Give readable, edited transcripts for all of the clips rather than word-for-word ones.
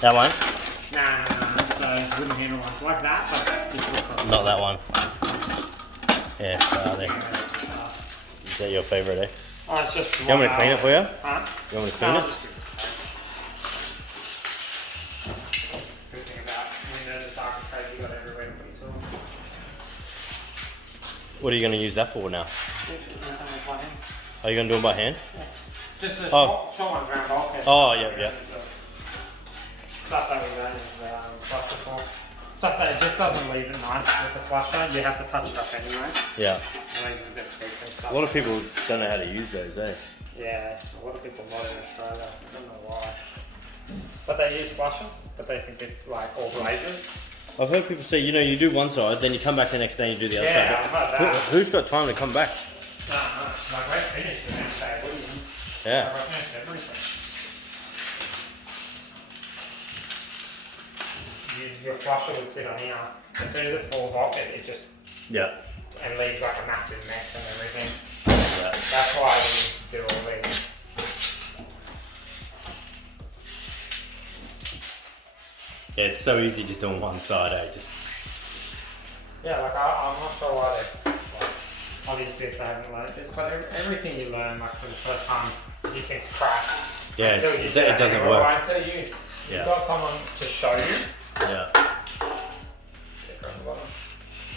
That one? Nah. So wooden handle ones like that, but just look for Not that one. Yeah, there. Is that your favourite, eh? Oh, it's just You want me to clean it for you? Huh? You want me to clean No, it? I'll just give it a spray. Good thing about windows, the dark and crazy, you got everywhere to put your tools. What are you going to use that for now? Are you going to do it by hand? Yeah. Just the Oh. short ones around bulkheads. Oh, yeah. Stuff that we don't is flusher for. Stuff that it just doesn't leave it nice with the flusher. You have to touch it up anyway. Yeah. It leaves a bit thick and stuff. A lot of people don't know how to use those, eh? Yeah, a lot of people not in Australia. I don't know why. But they use flushers, but they think it's like all glazes. I've heard people say, you do one side, then you come back the next day and you do the other side. Yeah, I've heard that. Who's got time to come back? No. Like we're finished the next day. What do you mean? Yeah. Like, I finished everything. Your flusher would sit on here. As soon as it falls off, it just and leaves like a massive mess and everything. Yeah. That's why we do all these. Yeah, it's so easy just doing one side, eh? Yeah, like I'm not sure why they. Like, obviously, if they haven't learned this, but everything you learn, like for the first time, you think's crap. Yeah, until you it doesn't work. Right, until you've got someone to show you. Yeah.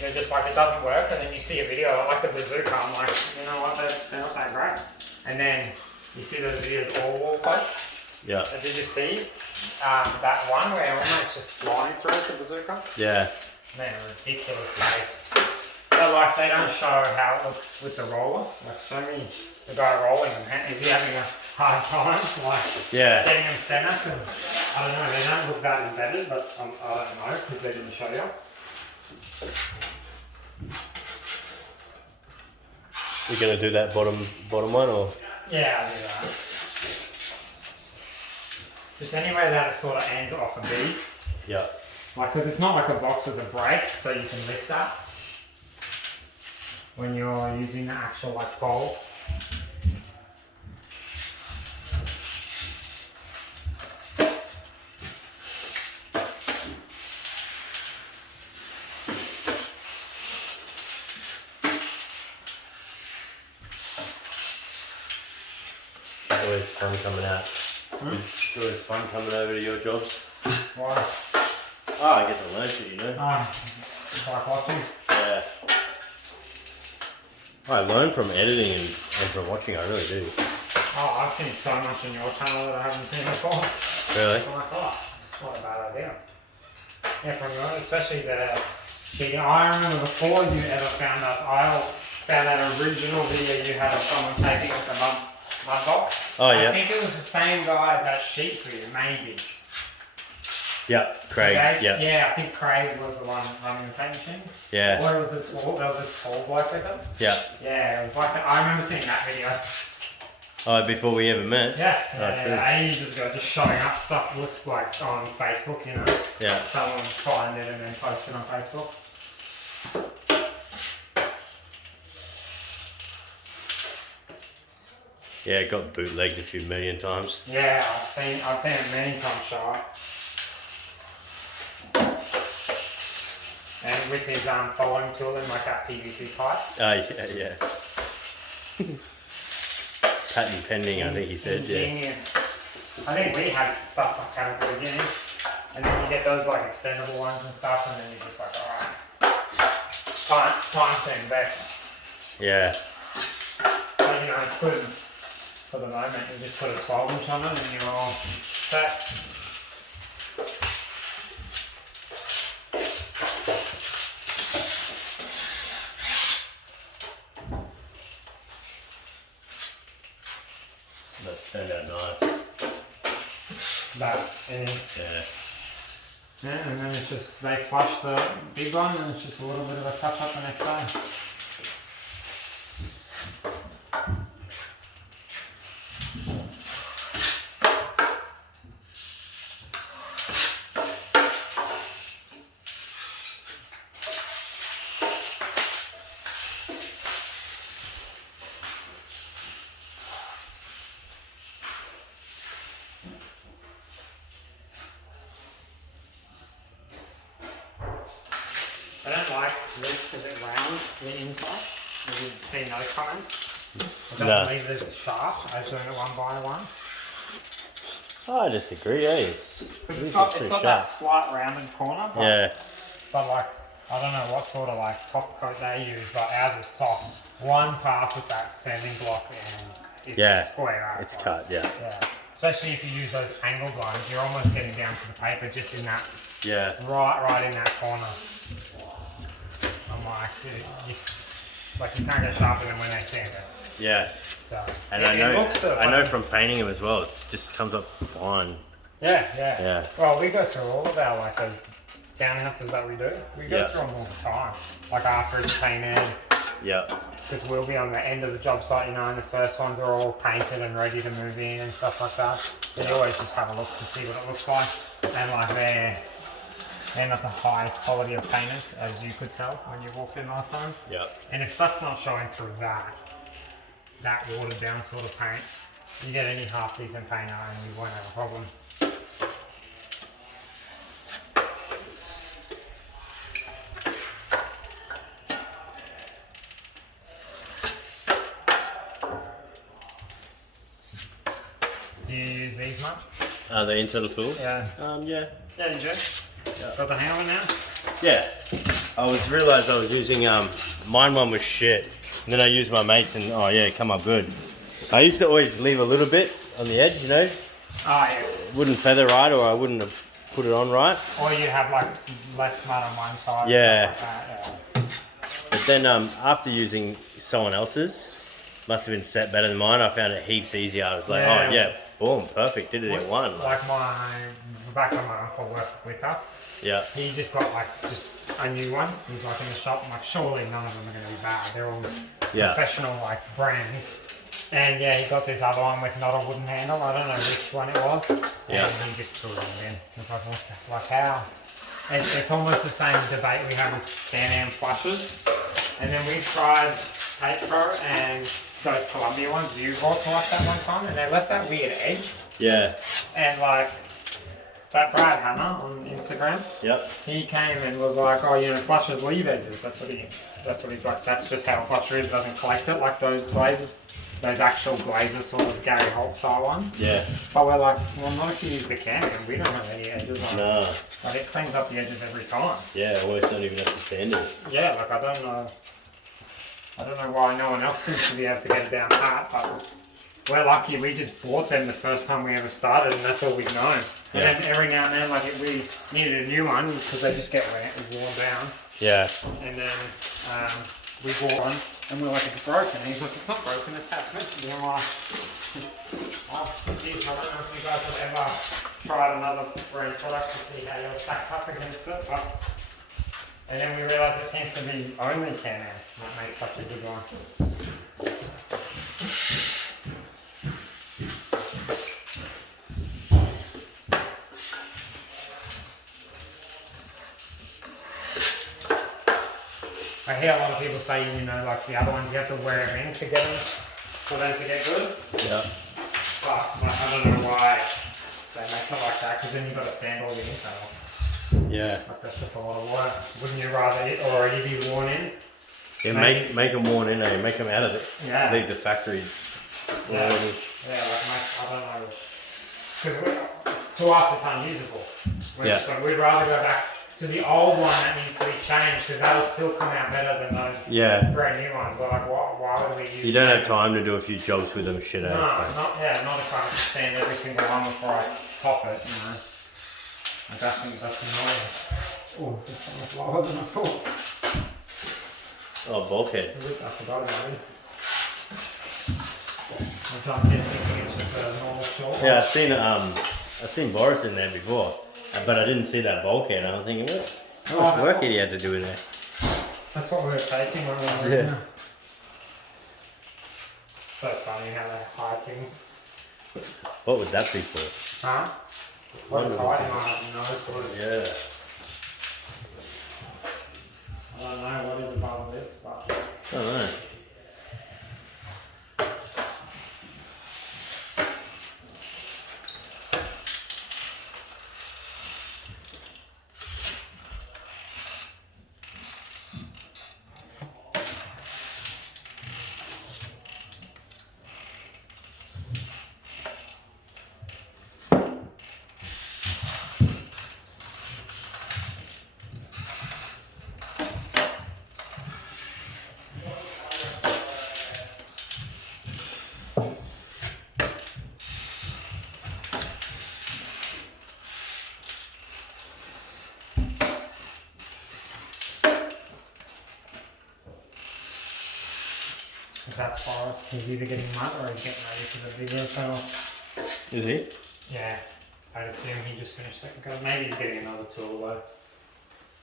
You're just like, it doesn't work, and then you see a video like the bazooka, I'm like, you know what, they're not that great. And then you see those videos all wall posts. Yeah. And did you see that one where almost just flying through the bazooka? Yeah. Man, ridiculous place. But like, they don't show how it looks with the roller. Like, show me the guy rolling them. Is he having a hard time? Like, getting them center? Because, I don't know, they don't look that embedded, but I don't know, because they didn't show you. You're gonna do that bottom one, or? Yeah, I'll do that. Just anywhere that it sort of ends off a B. Yeah. Like, because it's not like a box with a brake, so you can lift that when you're using the actual like pole. It's always fun coming out. It's always fun coming over to your jobs. Why? Oh, I get to learn shit, It's like watching. Yeah. I learn from editing and from watching, I really do. Oh, I've seen so much on your channel that I haven't seen before. Really? I'm like, oh, it's not a bad idea. Yeah, from your, especially the sheet. I remember before you ever found us, I found that original video you had of someone taping up the mud box. Oh, yeah. I think it was the same guy as that sheet for you, maybe. Yeah, Craig. Okay? Yeah. Yeah, I think Craig was the one running the tape machine. Yeah. Or was it tall? There was this tall bloke with it. Yeah. Yeah, it was like I remember seeing that video. Oh, before we ever met? Yeah, ages ago, just showing up stuff with like on Facebook, you know. Yeah. Someone find it and then post it on Facebook. Yeah, it got bootlegged a few million times. Yeah, I've seen it many times show up. And with his following tooling, like that PVC pipe. Oh, yeah. Patent pending, I think he said, Ingenious. I think we had stuff like that at the beginning. And then you get those like extendable ones and stuff, and then you're just like, alright, time to invest. Yeah. But you know, it's good for the moment. You just put a 12-inch on it and you're all set. That turned out nice. Yeah, and then it's just, they flush the big one and it's just a little bit of a touch up the next day. this because it rounds the inside. Have you seen those comments? It doesn't No. leave it as sharp as doing it one by one. I disagree, eh? It's got that slight rounded corner. But, yeah. But like, I don't know what sort of like top coat they use, but ours is soft. One pass with that sanding block and it's square out. It's cut, yeah. Especially if you use those angled ones, you're almost getting down to the paper just in that. Yeah. Right in that corner. I'm like, you can't get sharper than when they sand it. Yeah. So, and I know from painting them as well, it just comes up fine. Yeah. Well, we go through all of our like those townhouses that we do. We go through them all the time. Like after it's painted. Yeah. Because we'll be on the end of the job site, you know, and the first ones are all painted and ready to move in and stuff like that. So you always just have a look to see what it looks like. And like they're not the highest quality of painters, as you could tell when you walked in last time. Yeah. And if stuff's not showing through that watered down sort of paint, you get any half decent painter and you won't have a problem. Do you use these much? The internal tool? Yeah. Yeah. Yeah, you do? Yeah. Got the handle now? Yeah. I realised I was using, mine one was shit. And then I used my mate's and, oh yeah, it come up good. I used to always leave a little bit on the edge, you know? Oh yeah. It wouldn't feather right or I wouldn't have put it on right. Or you have like less mud on one side. Yeah. Or something like that. But then after using someone else's, must have been set better than mine, I found it heaps easier. I was like, oh yeah, boom, perfect, did it in one. Like back when my uncle worked with us. Yeah. He just got like just a new one. He's like in the shop. I'm like, surely none of them are going to be bad. They're all professional like brands. And yeah, he got this other one with not a wooden handle. I don't know which one it was. Yeah. And he just threw it in. It's like, what the, like how? It's almost the same debate we have with Can-Am flushes. And then we tried Tape Pro and those Columbia ones you brought to us at one time, and they left that weird edge. Yeah. And like that Brad Hammer on Instagram. Yep. He came and was like, oh, you know, flushers leave edges. That's what he's like. That's just how a flusher is. It doesn't collect it like those glazes, those actual glazes, sort of Gary Holt style ones. Yeah. But we're like, well, not if you use the Can-Am. We don't have any edges on it. No. Like it cleans up the edges every time. Yeah, I always don't even have to sand it. Yeah, like I don't know why no one else seems to be able to get it down pat, but we're lucky. We just bought them the first time we ever started, and that's all we've known. And then every now and then, like if we needed a new one because they just get worn down. Yeah. And then we bought one, and we were like, it's broken. And he's like, it's not broken, it's how it's meant to be. And we're like, well, geez, I don't know if you guys have ever tried another brand product to see how yours stacks up against it, but. And then we realised it seems to be only Can-Am that makes such a good one. I hear a lot of people say, you know, like the other ones, you have to wear them in to get them, for them to get good. Yeah. But like, I don't know why they make it like that, because then you've got to sand all the inside off. Yeah. Like that's just a lot of work. Wouldn't you rather it already be worn in? Yeah, make them worn in, eh? Make them out of it. Yeah. Leave the factories. Yeah, like I don't know. Because to us it's unusable. We'd rather go back to the old one that needs to be changed, because that'll still come out better than those brand new ones. But like, why would we use? You don't have time to do a few jobs with them, shit. No, not if I have to sand every single one before I top it. You know, like that's annoying. Oh, this is so much lower than I thought. Oh, bulkhead. I forgot about this. I'm trying to think it's just a normal short. Yeah, I've seen Boris in there before, but I didn't see that bulkhead. I'm thinking, how much work did he have to do in there? That's what we were taking when we were in there. So funny how they hide things. What would that be for? Huh? What it's hiding, I have no clue. Yeah. I don't know what is above this, but. I don't know. Because that's forest. He's either getting mud or he's getting ready for the video channel. Is he? Yeah. I'd assume he just finished second coat. Maybe he's getting another tool though.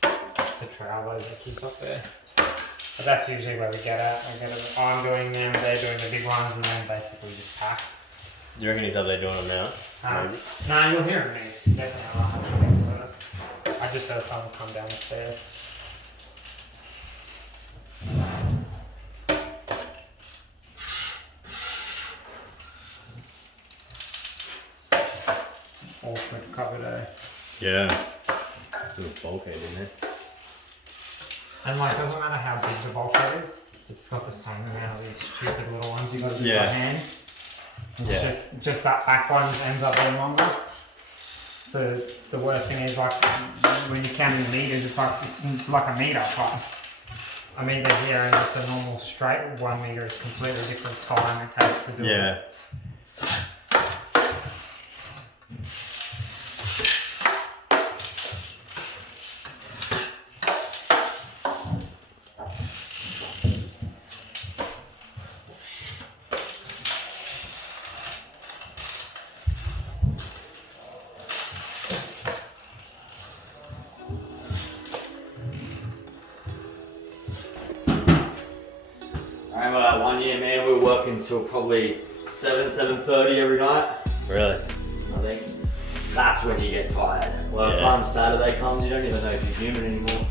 To trowel those keys up there. But that's usually where we get at. I'm doing them, they're doing the big ones, and then basically just pack. Do you reckon he's up there doing them now? No, you'll hear him next. Definitely I'll have to mix first. I just heard someone come down the stairs. Awkward cover there. Yeah. Little bulkhead in there. And like, doesn't matter how big the bulkhead is, it's got the same amount of these stupid little ones you got to do by hand. It's just that back one ends up being longer. So the worst thing is like when you're counting meters, it's like a meter, but a meter here and just a normal straight 1 meter is completely different time it takes to do it. Yeah. I remember that 1 year, man, we were working till probably 7:30 every night. Really? I think that's when you get tired. Well, the time Saturday comes, you don't even know if you're human anymore.